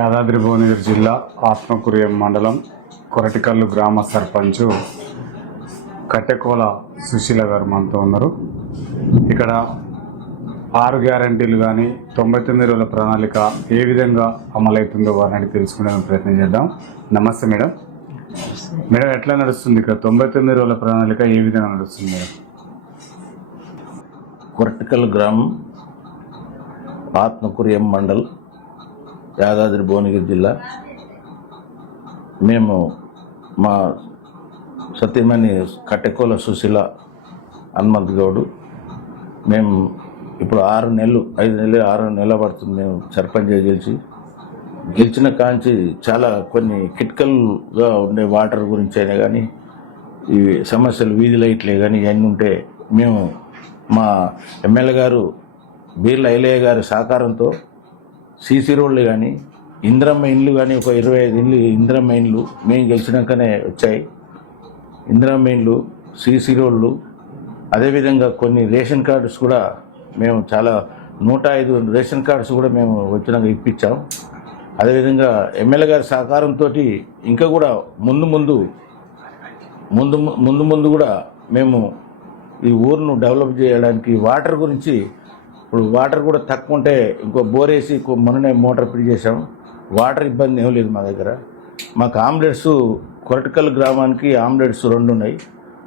యాదాద్రి భువనగిరి జిల్లా ఆత్మకూరు మండలం కొరటికల్లు గ్రామ సర్పంచ్ కట్టెకోల సుశీల గారు మనతో ఉన్నారు. ఇక్కడ 6 గ్యారంటీలు కానీ 99 రోజుల ప్రణాళిక ఏ విధంగా అమలవుతుందో వారిని తెలుసుకునే ప్రయత్నం చేద్దాం. నమస్తే మేడం. మేడం, ఎట్లా నడుస్తుంది ఇక్కడ 99 రోజుల ప్రణాళిక ఏ విధంగా నడుస్తుంది మేడం? కొరటికల్ గ్రామం, ఆత్మకూరు మండల్, యాదాద్రి భువనగిరి జిల్లా. మేము మా సత్యమణి కట్టెకోల సుశీల హనుమంత్ గౌడు, మేము ఇప్పుడు 6 నెలలు పడుతుంది మేము సర్పంచ్ గెలిచిన కాంచి చాలా కొన్ని క్రిటికల్గా ఉండే వాటర్ గురించి అయినా కానీ, ఈ సమస్యలు వీధి లైట్లే కానీ ఇవన్నీ ఉంటే మేము మా ఎమ్మెల్యే గారు బీర్ల ఐలయ్య గారి సహకారంతో సీసీ రోడ్లు కానీ, ఇందిరమ్మ ఇండ్లు కానీ ఒక 25 ఇండ్లు ఇందిరమ్మ ఇండ్లు మేము గెలిచినాకనే వచ్చాయి. ఇందిరమ్మ ఇండ్లు, సీసీ రోడ్లు, అదేవిధంగా కొన్ని రేషన్ కార్డ్స్ కూడా మేము 105 రేషన్ కార్డ్స్ కూడా మేము వచ్చినాక ఇప్పించాం. అదేవిధంగా ఎమ్మెల్యే గారి సహకారంతో ఇంకా కూడా ముందు కూడా మేము ఈ ఊరును డెవలప్ చేయడానికి వాటర్ గురించి, ఇప్పుడు వాటర్ కూడా తక్కువ ఉంటే ఇంకో బోరేసి మొన్ననే మోటార్ ఫిట్ చేసాం. వాటర్ ఇబ్బంది ఏం లేదు మా దగ్గర. మాకు ఆమ్లెట్స్ కొరటికల్ గ్రామానికి ఆమ్లెట్స్ 2 ఉన్నాయి.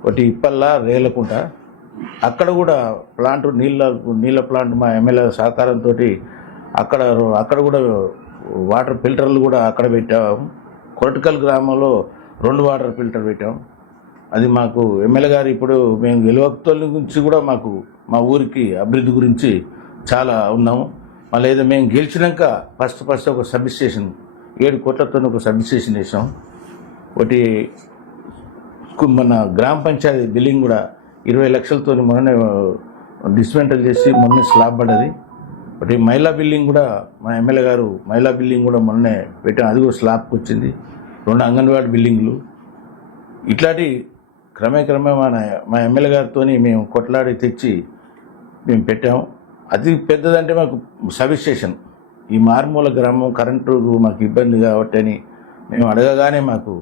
ఒకటి ఇప్పల్లా, రేలకుంట. అక్కడ కూడా ప్లాంట్ నీళ్ళ ప్లాంట్ మా ఎమ్మెల్యే సహకారంతో అక్కడ కూడా వాటర్ ఫిల్టర్లు కూడా అక్కడ పెట్టాము. కొరటికల్ గ్రామంలో 2 వాటర్ ఫిల్టర్ పెట్టాం. అది మాకు ఎమ్మెల్యే గారు ఇప్పుడు మేము గెలువక్తుల గురించి కూడా మాకు మా ఊరికి అభివృద్ధి గురించి చాలా ఉన్నాము. మళ్ళీ ఏదో మేము గెలిచినాక ఫస్ట్ ఒక సబ్ స్టేషన్ 7 కోట్లతో ఒక సబ్ స్టేషన్ వేసాం. ఒకటి మన గ్రామ పంచాయతీ బిల్డింగ్ కూడా 20 లక్షలతో మొన్ననే డిస్మెంటల్ చేసి మొన్న స్లాబ్ పడ్డది. ఒకటి మహిళా బిల్డింగ్ కూడా మా ఎమ్మెల్యే గారు మహిళా బిల్డింగ్ కూడా మొన్నే పెట్టాం. అది కూడా స్లాబ్కి వచ్చింది. 2 అంగన్వాడీ బిల్డింగ్లు. ఇట్లాంటి క్రమే మా ఎమ్మెల్యే గారితో మేము కొట్లాడి తెచ్చి మేము పెట్టాము. అతి పెద్దదంటే మాకు సబ్ స్టేషన్. ఈ మారుమూల గ్రామం కరెంటు మాకు ఇబ్బంది కాబట్టి అని మేము అడగగానే మాకు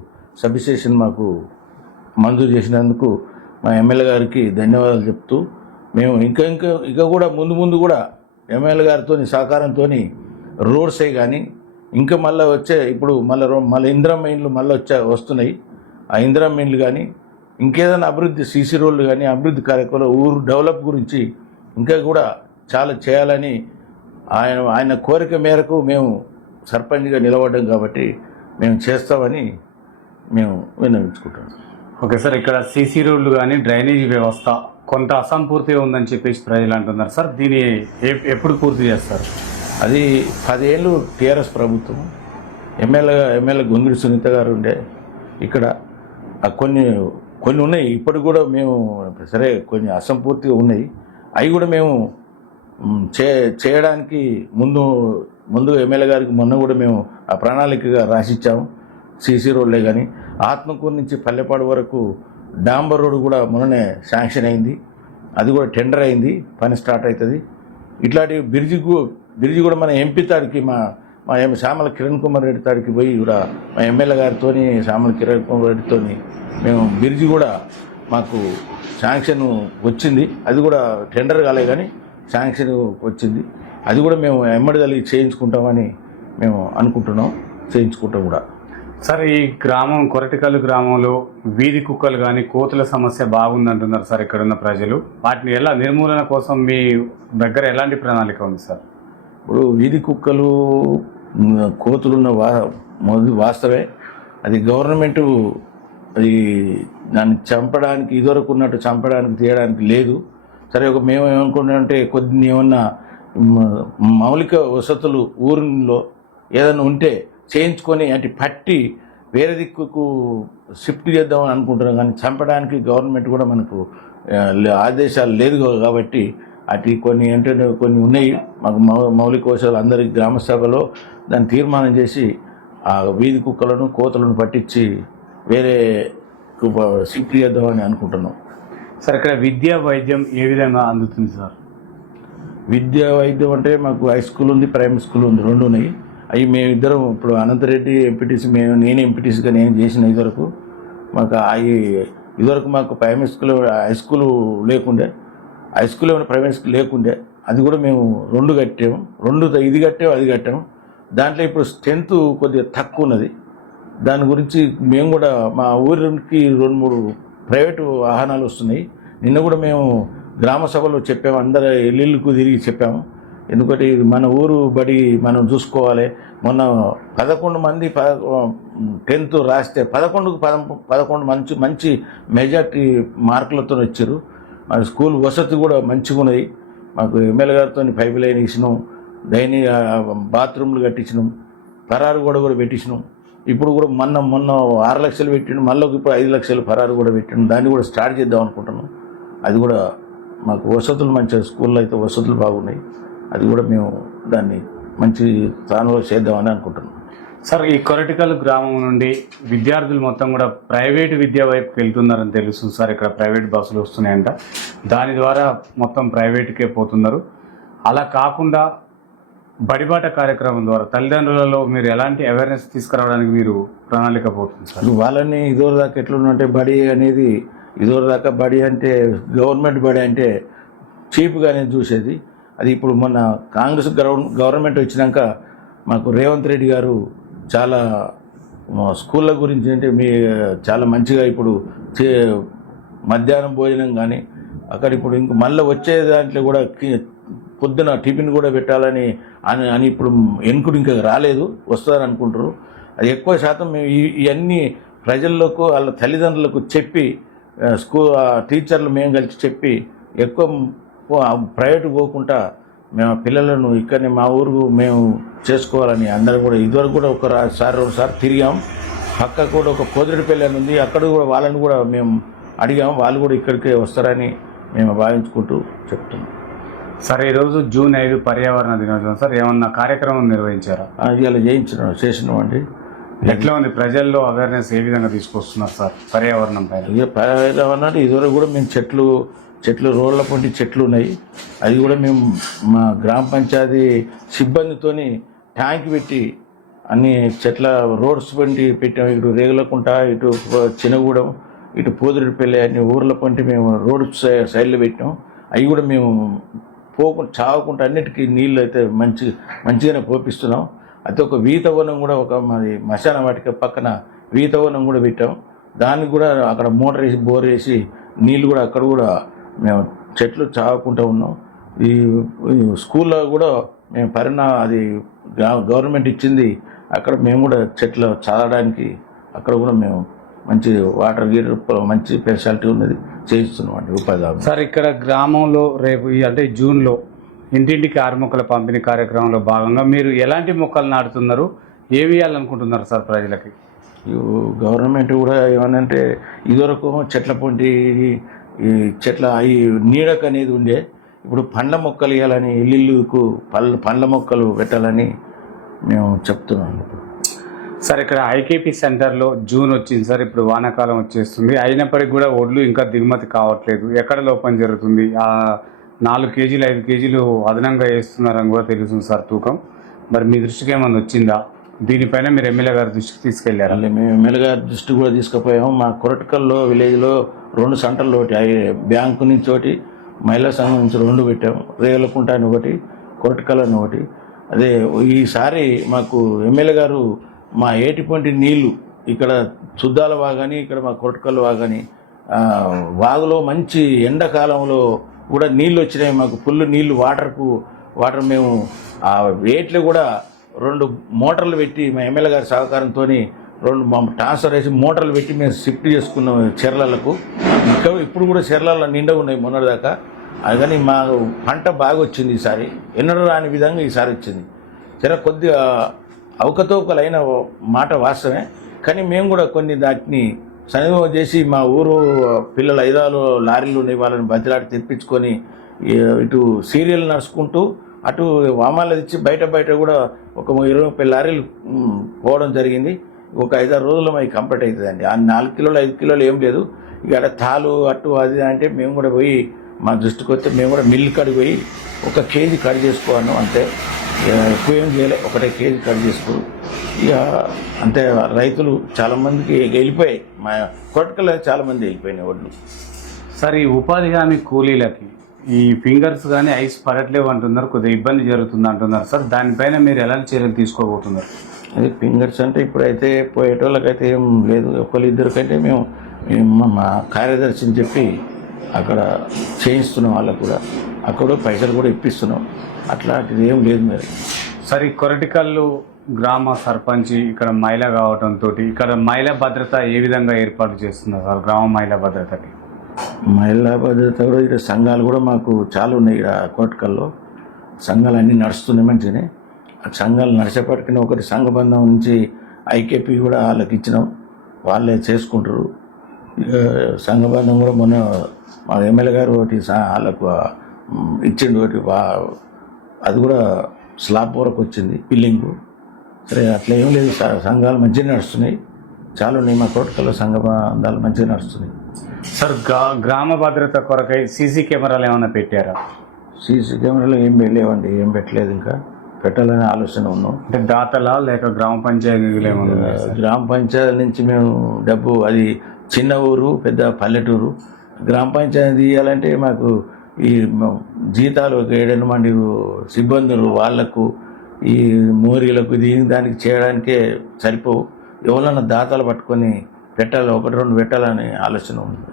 సబ్ స్టేషన్ మాకు మంజూరు చేసినందుకు మా ఎమ్మెల్యే గారికి ధన్యవాదాలు చెప్తూ, మేము ఇంకా కూడా ముందు కూడా ఎమ్మెల్యే గారితో సహకారంతో రోడ్సే కానీ ఇంకా మళ్ళీ వచ్చే ఇప్పుడు మళ్ళీ ఇందిరమ్మ ఇండ్లు వస్తున్నాయి. ఆ ఇందిరమ్మ ఇండ్లు కానీ ఇంకేదైనా అభివృద్ధి, సీసీ రోడ్లు కానీ అభివృద్ధి కార్యక్రమాలు, ఊరు డెవలప్ గురించి ఇంకా కూడా చాలా చేయాలని ఆయన కోరిక మేరకు మేము సర్పంచ్గా నిలబడ్డాం కాబట్టి మేము చేస్తామని మేము విన్నవించుకుంటాం. ఓకే సార్, ఇక్కడ సీసీ రోడ్లు కానీ డ్రైనేజీ వ్యవస్థ కొంత అసంపూర్తిగా ఉందని చెప్పేసి ప్రజలు అంటున్నారు సార్. దీన్ని ఎప్పుడు పూర్తి చేస్తారు? అది 10 ఏళ్ళు టీఆర్ఎస్ ప్రభుత్వం. ఎమ్మెల్యే గొంగిడి సునీత గారు ఉండే ఇక్కడ. కొన్ని ఉన్నాయి ఇప్పుడు కూడా మేము సరే కొన్ని అసంపూర్తిగా ఉన్నాయి. అవి కూడా మేము చేయడానికి ముందు ఎమ్మెల్యే గారికి మొన్న కూడా మేము ఆ ప్రణాళికగా రాసిచ్చాము. సీసీ రోడ్లే కానీ ఆత్మకూరు నుంచి పల్లెపాడు వరకు డాంబర్ రోడ్డు కూడా మొన్ననే శాంక్షన్ అయింది. అది కూడా టెండర్ అయింది, పని స్టార్ట్ అవుతుంది. ఇట్లాంటి బ్రిడ్జి కూడా మన ఎంపీ తాడికి మా శ్యామల కిరణ్ కుమార్ రెడ్డి తాడికి పోయి కూడా మా ఎమ్మెల్యే గారితో శ్యామల కిరణ్ కుమార్ రెడ్డితో మేము బ్రిడ్జి కూడా మాకు శాంక్షన్ వచ్చింది. అది కూడా టెండర్ కాలే కానీ శాంక్షన్ వచ్చింది. అది కూడా మేము ఎమ్మడి చేయించుకుంటామని మేము అనుకుంటున్నాం, చేయించుకుంటాం కూడా. సార్, ఈ గ్రామం కొరటికల్లు గ్రామంలో వీధి కుక్కలు కానీ కోతుల సమస్య బాగుందంటున్నారు సార్ ఇక్కడ ఉన్న ప్రజలు. వాటిని ఎలా నిర్మూలన కోసం మీ దగ్గర ఎలాంటి ప్రణాళిక ఉంది సార్? ఇప్పుడు వీధి కుక్కలు, కోతులున్న వాస్తవే. అది గవర్నమెంటు అది దాన్ని చంపడానికి ఇదివరకు ఉన్నట్టు చంపడానికి తీయడానికి లేదు. సరే, మేము ఏమనుకుంటామంటే కొద్ది ఏమన్నా మౌలిక వసతులు ఊరిలో ఏదైనా ఉంటే చేయించుకొని అంటే పట్టి వేరే దిక్కుకు షిఫ్ట్ చేద్దామని అనుకుంటున్నాం. కానీ చంపడానికి గవర్నమెంట్ కూడా మనకు ఆదేశాలు లేదు కాబట్టి అటు కొన్ని ఉన్నాయి. మాకు మౌలిక వసతులు అందరి గ్రామ సభలో దాన్ని తీర్మానం చేసి ఆ వీధి కుక్కలను, కోతులను పట్టించి వేరే షిఫ్ట్ చేద్దామని అనుకుంటున్నాం. సార్, ఇక్కడ విద్యా వైద్యం ఏ విధంగా అందుతుంది సార్? విద్యా వైద్యం అంటే మాకు హై స్కూల్ ఉంది, ప్రైమరీ స్కూల్ ఉంది, 2 ఉన్నాయి. అవి మేమిద్దరం ఇప్పుడు అనంతరెడ్డి ఎంపీటీసీ నేను ఎంపీటీసీగా నేను చేసిన ఇదివరకు మాకు అవి ఇదివరకు మాకు ప్రైమరీ స్కూల్ హై స్కూల్ లేకుండే, హై స్కూల్ ఏమైనా ప్రైవేట్ స్కూల్ లేకుండే, అది కూడా మేము 2 కట్టాము. ఇది కట్టాము అది కట్టాము. దాంట్లో ఇప్పుడు స్ట్రెంత్ కొద్దిగా తక్కువ ఉన్నది. దాని గురించి మేము కూడా మా ఊరికి 2-3 ప్రైవేటు వాహనాలు వస్తున్నాయి. నిన్న కూడా మేము గ్రామ సభలో చెప్పాము, అందరు ఇల్లుకు తిరిగి చెప్పాము. ఎందుకంటే ఇది మన ఊరు బడి మనం చూసుకోవాలి. మొన్న 11 మంది 10th రాస్తే 11 మంచి మెజార్టీ మార్కులతో వచ్చారు. మా స్కూల్ వసతి కూడా మంచిగా ఉన్నది. మాకు ఎమ్మెల్యే గారితో పైప్ లైన్ ఇచ్చినాం, బాత్రూమ్లు కట్టించినాం, పరారు కూడా పెట్టించినాం. ఇప్పుడు కూడా మొన్న 6 లక్షలు పెట్టిండు, మళ్ళీ ఇప్పుడు 5 లక్షలు పరారు కూడా పెట్టిండు. దాన్ని కూడా స్టార్ట్ చేద్దాం అనుకుంటున్నాం. అది కూడా మాకు వసతులు మంచిగా, స్కూల్లో అయితే వసతులు బాగున్నాయి. అది కూడా మేము దాన్ని మంచి స్థానంలో చేద్దామని అనుకుంటున్నాం. సార్, ఈ కొరటికల్ గ్రామం నుండి విద్యార్థులు మొత్తం కూడా ప్రైవేటు విద్య వైపుకి వెళ్తున్నారని తెలుస్తుంది సార్. ఇక్కడ ప్రైవేట్ బస్సులు వస్తున్నాయంట, దాని ద్వారా మొత్తం ప్రైవేట్కే పోతున్నారు. అలా కాకుండా బడిబాట కార్యక్రమం ద్వారా తల్లిదండ్రులలో మీరు ఎలాంటి అవేర్నెస్ తీసుకురావడానికి మీరు ప్రణాళిక పోతుంది సార్? వాళ్ళని ఇదివరదాకా ఎట్లుందంటే బడి అనేది, ఇదివరదాకా బడి అంటే గవర్నమెంట్ బడి అంటే చీప్గానే చూసేది. అది ఇప్పుడు మొన్న కాంగ్రెస్ గవర్నమెంట్ వచ్చినాక మాకు రేవంత్ రెడ్డి గారు చాలా స్కూళ్ళ గురించి అంటే చాలా మంచిగా ఇప్పుడు మధ్యాహ్నం భోజనం కానీ అక్కడ ఇప్పుడు ఇంక మళ్ళీ వచ్చే దాంట్లో కూడా పొద్దున టిఫిన్ కూడా పెట్టాలని అని ఇప్పుడు ఎన్కుడు ఇంకా రాలేదు, వస్తుందని అనుకుంటారు. అది ఎక్కువ శాతం మేము ఇవన్నీ ప్రజల్లోకి వాళ్ళ తల్లిదండ్రులకు చెప్పి టీచర్లు మేము కలిసి చెప్పి ఎక్కువ ప్రైవేట్ పోకుండా మేము పిల్లలను ఇక్కడనే మా ఊరు మేము చేసుకోవాలని అందరం కూడా ఇదివరకు కూడా 2 తిరిగాం. పక్క కూడా ఒక కోదిరెడ్డిపల్లి అని ఉంది, అక్కడ కూడా వాళ్ళని కూడా మేము అడిగాం. వాళ్ళు కూడా ఇక్కడికే వస్తారని మేము భావించుకుంటూ చెప్తున్నాం. సార్, ఈరోజు జూన్ 5 పర్యావరణ దినోత్సవం సార్, ఏమన్నా కార్యక్రమం నిర్వహించారా? ఇవాళ చేసినాం అండి. ఎట్లా ఉంది ప్రజల్లో అవేర్నెస్ ఏ విధంగా తీసుకొస్తున్నారు సార్ పర్యావరణం పైన? పర్యావరణం అంటే ఇదివరకు కూడా మేము చెట్లు రోడ్ల పొంటి చెట్లు ఉన్నాయి. అది కూడా మేము మా గ్రామ పంచాయతీ సిబ్బందితోని ట్యాంక్ పెట్టి అన్ని చెట్ల రోడ్స్ పంటి పెట్టాము. ఇటు రేగులకుంట, ఇటు చినగూడెం, ఇటు పోదిరెడ్డిపల్లి అన్ని ఊర్ల పంటి మేము రోడ్ సైడ్లో పెట్టాం. అవి కూడా మేము చావకుండా అన్నిటికీ నీళ్ళు అయితే మంచిగానే పోపిస్తున్నాం. అయితే ఒక వీతవనం కూడా ఒక మాది మశాన వాటిక పక్కన వీతవనం కూడా పెట్టాం. దానికి కూడా అక్కడ మోటార్ వేసి బోర్ వేసి నీళ్ళు కూడా అక్కడ కూడా మేము చెట్లు చావకుండా ఉన్నాం. ఈ స్కూల్లో కూడా మేము అది గవర్నమెంట్ ఇచ్చింది, అక్కడ మేము కూడా చెట్లు చావడానికి అక్కడ కూడా మేము మంచి వాటర్ మంచి ఫెసిలిటీ ఉన్నది చేయిస్తున్నాం అండి ఉపాధి. సార్, ఇక్కడ గ్రామంలో రేపు అంటే జూన్లో ఇంటింటికి 6 మొక్కల పంపిణీ కార్యక్రమంలో భాగంగా మీరు ఎలాంటి మొక్కలు నాటుతున్నారు, ఏవి ఇవ్వాలనుకుంటున్నారు సార్ ప్రజలకి? గవర్నమెంట్ కూడా ఏమనంటే ఇదివరకు చెట్ల పొంటి ఈ చెట్ల ఈ నీడకు అనేది ఉండే, ఇప్పుడు పండ్ల మొక్కలు ఇవ్వాలని ఇల్లుకు పండ్ల మొక్కలు పెట్టాలని మేము చెప్తున్నాం. సార్, ఇక్కడ ఐకేపీ సెంటర్లో జూన్ వచ్చింది సార్, ఇప్పుడు వానాకాలం వచ్చేస్తుంది, అయినప్పటికీ కూడా ఒడ్లు ఇంకా దిగుమతి కావట్లేదు. ఎక్కడ లోపం జరుగుతుంది? 4 కేజీలు 5 కేజీలు అదనంగా వేస్తున్నారని కూడా తెలుస్తుంది సార్ తూకం. మరి మీ దృష్టికి ఏమైనా వచ్చిందా? దీనిపైన మీరు ఎమ్మెల్యే గారి దృష్టికి తీసుకెళ్లారు? మేము ఎమ్మెల్యే గారి దృష్టికి కూడా తీసుకుపోయాము. మా కొరటకల్లో విలేజ్లో 2 సెంటర్లు, ఒకటి బ్యాంకు నుంచి ఒకటి, మహిళా సంఘం నుంచి 2 పెట్టాము. రేగులకుంట అని ఒకటి, కొరటకల్ అని ఒకటి. అదే ఈసారి మాకు ఎమ్మెల్యే గారు మా ఏటిపొంటి నీళ్లు ఇక్కడ చుద్దాల వాగాని, ఇక్కడ మా కొరటకల్ వాగాని వాగులో మంచి ఎండాకాలంలో కూడా నీళ్ళు వచ్చినాయి. మాకు ఫుల్ నీళ్లు వాటర్ మేము ఆ వేట్లు కూడా 2 మోటార్లు పెట్టి మా ఎమ్మెల్యే గారి సహకారంతో 2 ట్రాన్స్ఫర్ వేసి మోటార్లు పెట్టి మేము షిఫ్ట్ చేసుకున్నాం చెర్లలకు. ఇప్పుడు కూడా చెర్లలో నిండా ఉన్నాయి మొన్నటిదాకా. అది కానీ మా పంట బాగా వచ్చింది ఈసారి, ఎన్నడూ రాని విధంగా ఈసారి వచ్చింది. కొద్దిగా అవకతవకలైన మాట వాస్తవమే, కానీ మేము కూడా కొన్ని దాటిని సన్నిధం చేసి మా ఊరు పిల్లలు 5 లారీలు ఉన్నాయి, వాళ్ళని బతిలాడి తెప్పించుకొని ఇటు సీరియల్ నడుచుకుంటూ అటు వామాలు ఇచ్చి బయట కూడా ఒక 20-30 లారీలు పోవడం జరిగింది. ఒక 5-6 రోజుల్లో మాకు కంప్లీట్ అవుతుందండి. ఆ 4 కిలోలు 5 కిలోలు ఏం లేదు. ఇక తాలు అటు అది అంటే మేము కూడా పోయి మా దృష్టికి వస్తే మేము కూడా మిల్లు కాడికి పోయి 1 కేజీ కట్ చేసుకోవాలి అంతే. ఇక ఎక్కువ ఏం చేయలే, ఒకటే కేజీ కట్ చేసుకో ఇక అంతే. రైతులు చాలామందికి వెళ్ళిపోయాయి, మా కొట్టకల్లో చాలామంది వెళ్ళిపోయినాయి వడ్లు. సార్ ఈ ఉపాధి హామీ కూలీలకి ఈ ఫింగర్స్ కానీ ఐస్ పడట్లేవు అంటున్నారు, కొద్దిగా ఇబ్బంది జరుగుతుంది అంటున్నారు సార్. దానిపైన మీరు ఎలాంటి చర్యలు తీసుకోబోతున్నారు? అది ఫింగర్స్ అంటే ఇప్పుడైతే పోయేటోళ్ళకైతే ఏం లేదు, ఒకరిద్దరికైతే మేము మా కార్యదర్శిని చెప్పి అక్కడ చేయిస్తున్నాం, వాళ్ళకు కూడా అక్కడ పైసలు కూడా ఇప్పిస్తున్నాం. అట్లాంటిది ఏం లేదు మరి. సార్ ఈ కొరటికల్లు గ్రామ సర్పంచ్ ఇక్కడ మహిళ కావడంతో ఇక్కడ మహిళా భద్రత ఏ విధంగా ఏర్పాటు చేస్తున్నారు సార్ గ్రామ మహిళా భద్రతకి? మహిళా భద్రత కూడా ఇక్కడ సంఘాలు కూడా మాకు చాలా ఉన్నాయి. ఇక్కడ కోటకల్లో సంఘాలు అన్నీ నడుస్తున్నాయి మంచిగానే. ఆ సంఘాలు నడిచేపటికి ఒకటి సంఘబంధం నుంచి ఐకేపీ కూడా వాళ్ళకి ఇచ్చినాం, వాళ్ళే చేసుకుంటారు. సంఘబంధం కూడా మొన్న మా ఎమ్మెల్యే గారు ఒకటి వాళ్ళకు ఇచ్చిండు, ఒకటి అది కూడా స్లాబ్ వరకు వచ్చింది బిల్డింగు. సరే అట్లా ఏం లేదు, సంఘాలు మంచిగా నడుస్తున్నాయి, చాలా ఉన్నాయి మా కోటకల్లో సంఘబంధాలు మంచిగా నడుస్తున్నాయి. సార్ గ్రామ భద్రత కొరకై సీసీ కెమెరాలు ఏమైనా పెట్టారా? సీసీ కెమెరాలు ఏం లేవండి, ఏం పెట్టలేదు, ఇంకా పెట్టాలనే ఆలోచన ఉన్నాం. అంటే దాతలా లేక గ్రామ పంచాయతీలు ఏమన్నా? గ్రామ పంచాయతీ నుంచి మేము డబ్బు, అది చిన్న ఊరు పెద్ద పల్లెటూరు, గ్రామ పంచాయతీ తీయాలంటే మాకు ఈ జీతాలు ఒక 7 మంది సిబ్బందులు, వాళ్లకు ఈ మోరీలకు దానికి చేయడానికే సరిపోవు. ఎవరన్నా దాతలు పట్టుకొని పెట్టాలి, 1-2 పెట్టాలని ఆలోచన ఉంది.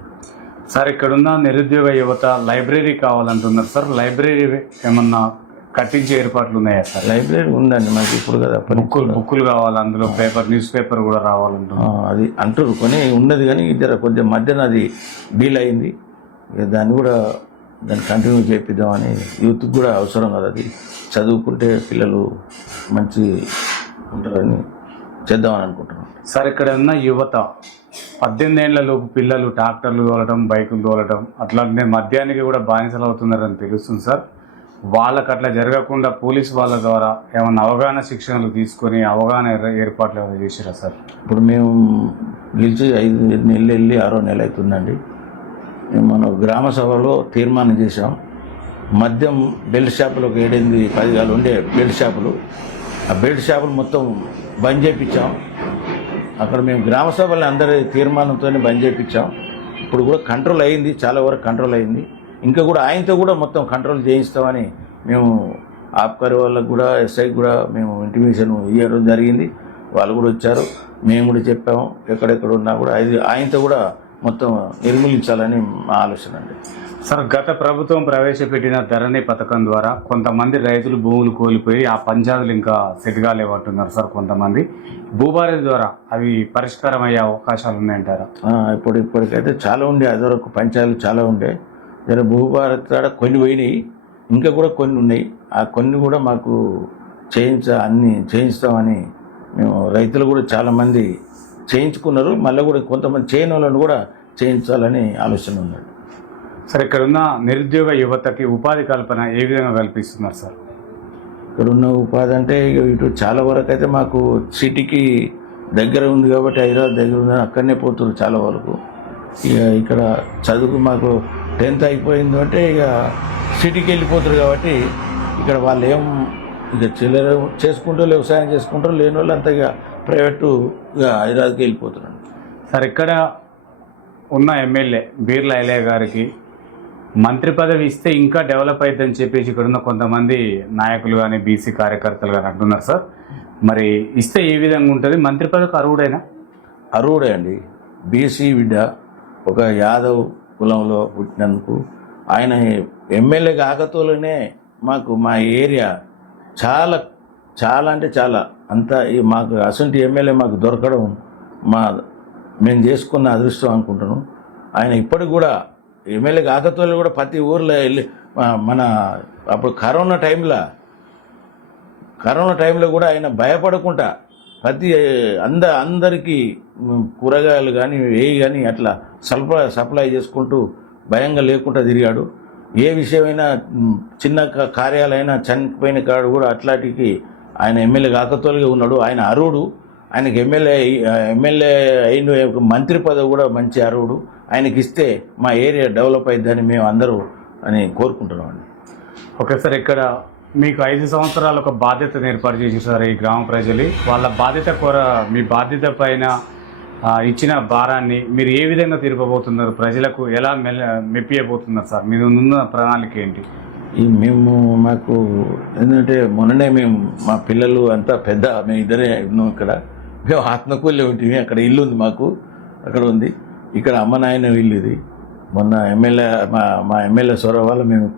సార్ ఇక్కడున్న నిరుద్యోగ యువత లైబ్రరీ కావాలంటున్నారు సార్, లైబ్రరీ ఏమన్నా కట్టించే ఏర్పాట్లు ఉన్నాయా సార్? లైబ్రరీ ఉందండి మాకు ఇప్పుడు కదా, బుక్కులు కావాలి, అందులో న్యూస్ పేపర్ కూడా రావాలంటున్నారు. అది అంటారు కొని ఉన్నది, కానీ ఇద్దరు కొంచెం మధ్యన అది డీల్ అయింది. దాన్ని కూడా దాన్ని కంటిన్యూ చేపిద్దామని, యూత్కి కూడా అవసరం కదా, అది చదువుకుంటే పిల్లలు మంచి ఉంటారని చేద్దామని అనుకుంటున్నాం. సార్ ఇక్కడ ఉన్న యువత 18 ఏళ్ల లోపు పిల్లలు ట్రాక్టర్లు తోలటం, బైకులు తోలటం అట్లాంటి మద్యానికి కూడా బానిసలు అవుతున్నారని తెలుస్తుంది సార్. వాళ్ళకి అట్లా జరగకుండా పోలీసు వాళ్ళ ద్వారా ఏమన్నా అవగాహన శిక్షణలు తీసుకొని అవగాహన ఏర్పాట్లు ఏమైనా చేసిరా సార్? ఇప్పుడు మేము గెలిచి 5 నెలలు వెళ్ళి 6వ నెల అవుతుందండి. మేము మన గ్రామ సభలో తీర్మానం చేసాం, మద్యం బెల్ట్ షాపులు ఒక 7-10 గాలు ఉండే బెల్ట్ షాపులు, ఆ బెల్ట్ షాపులు మొత్తం బంద్ చేయించాం. అక్కడ మేము గ్రామ సభలో అందరి తీర్మానంతో బంద్ చేయించాం. ఇప్పుడు కూడా కంట్రోల్ అయింది, చాలా వరకు కంట్రోల్ అయింది. ఇంకా కూడా ఆయనతో కూడా మొత్తం కంట్రోల్ చేయిస్తామని మేము ఆబ్కారీ వాళ్ళకు కూడా, ఎస్ఐకి కూడా మేము ఇంటిమేషన్ ఇవ్వడం జరిగింది. వాళ్ళు కూడా వచ్చారు, మేము కూడా చెప్పాము, ఎక్కడెక్కడ ఉన్నా కూడా ఆయనతో కూడా మొత్తం నిర్మూలించాలని మా ఆలోచన అండి. సార్ గత ప్రభుత్వం ప్రవేశపెట్టిన ధరణి పథకం ద్వారా కొంతమంది రైతులు భూములు కోల్పోయి ఆ పంచాయతీలు ఇంకా సెట్ కాలేమంటున్నారు సార్. కొంతమంది భూభారతి ద్వారా అవి పరిష్కారం అయ్యే అవకాశాలు ఉన్నాయంటారా? ఇప్పటికైతే చాలా ఉండే, అదివరకు పంచాయతీలు చాలా ఉండే. జర భూభారతి ద్వారా కొన్ని పోయినాయి, ఇంకా కూడా కొన్ని ఉన్నాయి. ఆ కొన్ని కూడా మాకు అన్నీ చేయిస్తామని మేము, రైతులు కూడా చాలామంది చేయించుకున్నారు, మళ్ళీ కూడా కొంతమంది చేయని వాళ్ళని కూడా చేయించాలని ఆలోచన ఉన్నాడు. సార్ ఇక్కడ ఉన్న నిరుద్యోగ యువతకి ఉపాధి కల్పన ఏ విధంగా కల్పిస్తున్నారు సార్? ఇక్కడ ఉన్న ఉపాధి అంటే ఇటు చాలా వరకు అయితే మాకు సిటీకి దగ్గర ఉంది కాబట్టి, హైదరాబాద్ దగ్గర ఉంది, అక్కడనే పోతున్నారు చాలా వరకు. ఇక ఇక్కడ చదువు మాకు 10th అయిపోయింది అంటే ఇక సిటీకి వెళ్ళిపోతారు కాబట్టి ఇక్కడ వాళ్ళు ఏం ఇక చిల్లర చేసుకుంటారు, వ్యవసాయం చేసుకుంటారు, లేని వాళ్ళు అంతా ఇక ప్రైవేటు ఇక హైదరాబాద్కి వెళ్ళిపోతున్నారు. సార్ ఇక్కడ ఉన్న ఎమ్మెల్యే బీర్ల ఐలయ్య గారికి మంత్రి పదవి ఇస్తే ఇంకా డెవలప్ అవుతుందని చెప్పేసి ఇక్కడ ఉన్న కొంతమంది నాయకులు కానీ బీసీ కార్యకర్తలు కానీ అంటున్నారు సార్. మరి ఇస్తే ఏ విధంగా ఉంటుంది? మంత్రి పదవికి అర్హుడైనా? అర్హుడే అండి. బీసీ బిడ్డ, ఒక యాదవ్ కులంలో పుట్టినందుకు ఆయన ఎమ్మెల్యే కాకతోనే మాకు మా ఏరియా చాలా చాలా అంటే చాలా అంతా మాకు అసంటి ఎమ్మెల్యే మాకు దొరకడం మేము చేసుకున్న అదృష్టం అనుకుంటున్నాం. ఆయన ఇప్పటికి కూడా ఎమ్మెల్యే కాకతోళ్ళు కూడా ప్రతి ఊర్లో వెళ్ళి మన అప్పుడు కరోనా టైంలో కూడా ఆయన భయపడకుండా ప్రతి అందరికీ కూరగాయలు కానీ వేయి కానీ అట్లా సప్లై చేసుకుంటూ భయంగా లేకుండా తిరిగాడు. ఏ విషయమైనా చిన్న కార్యాలైనా చనిపోయిన కాడు కూడా అట్లాంటికి ఆయన ఎమ్మెల్యే కాకతోలుగా ఉన్నాడు. ఆయన అర్హుడు. ఆయనకి ఎమ్మెల్యే అయిన మంత్రి పదవి కూడా మంచి అర్హుడు. ఆయనకి ఇస్తే మా ఏరియా డెవలప్ అయిద్దని మేము అందరూ అని కోరుకుంటున్నామండి. ఓకే సార్, ఇక్కడ మీకు 5 సంవత్సరాలు ఒక బాధ్యతను ఏర్పాటు చేసి సార్ ఈ గ్రామ ప్రజలు వాళ్ళ బాధ్యత మీ బాధ్యత పైన ఇచ్చిన భారాన్ని మీరు ఏ విధంగా తీర్పబోతున్నారు, ప్రజలకు ఎలా మెప్పియబోతున్నారు సార్, మీరు ఉన్న ప్రణాళిక ఏంటి? మాకు ఏంటంటే మొన్ననే మేము మా పిల్లలు అంతా పెద్ద మేము ఇద్దరే ఉన్నాం. ఇక్కడ మేము ఆత్మకూరులో ఉంటుంది, అక్కడ ఇల్లు ఉంది మాకు, అక్కడ ఉంది. ఇక్కడ అమ్మ నాయన ఇల్లు ఇది. మొన్న ఎమ్మెల్యే మా ఎమ్మెల్యే సొరవ వల్ల మేము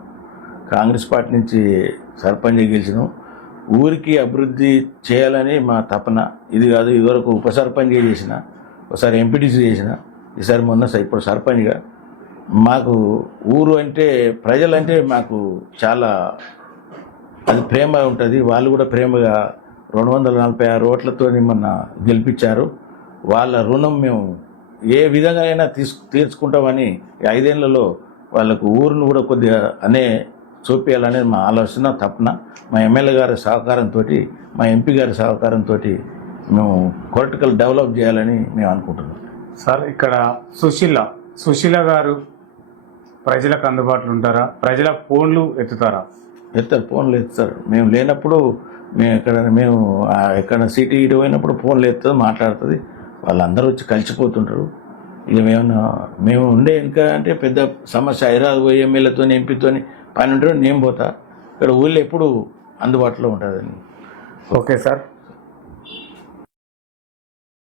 కాంగ్రెస్ పార్టీ నుంచి సర్పంచ్ గెలిచినాం. ఊరికి అభివృద్ధి చేయాలని మా తపన. ఇది కాదు, ఇదివరకు ఉప సర్పంచ్ చేసిన, ఒకసారి ఎంపీటీసీ చేసిన, ఈసారి ఇప్పుడు సర్పంచ్గా. మాకు ఊరు అంటే ప్రజలంటే మాకు చాలా అది ప్రేమ ఉంటుంది. వాళ్ళు కూడా ప్రేమగా 246 ఓట్లతో మొన్న గెలిపించారు. వాళ్ళ రుణం మేము ఏ విధంగా అయినా తీర్చుకుంటామని 5 ఏళ్లలో వాళ్ళకు ఊరును కూడా కొద్దిగా చూపించాలనేది మా ఆలోచన, తపన. మా ఎమ్మెల్యే గారి సహకారంతో, మా ఎంపీ గారి సహకారంతో మేము పొలిటికల్ డెవలప్ చేయాలని మేము అనుకుంటున్నాం. సార్ ఇక్కడ సుశీల గారు ప్రజలకు అందుబాటులో ఉంటారా? ప్రజల ఫోన్లు ఎత్తుతారా? ఫోన్లు ఎత్తుతారు. మేము లేనప్పుడు మేము ఎక్కడ సిటీ ఇటు పోయినప్పుడు ఫోన్లు ఎత్తుంది, మాట్లాడుతుంది. వాళ్ళందరూ వచ్చి కలిసిపోతుంటారు. ఇక మేము ఉండే ఇంకా అంటే పెద్ద సమస్య హైదరాబాద్ పోయి ఎమ్మెల్యేతో ఎంపీతో పని ఉంటే నేను పోతా. ఇక్కడ ఊళ్ళో ఎప్పుడు అందుబాటులో ఉంటుందని. Okay sir.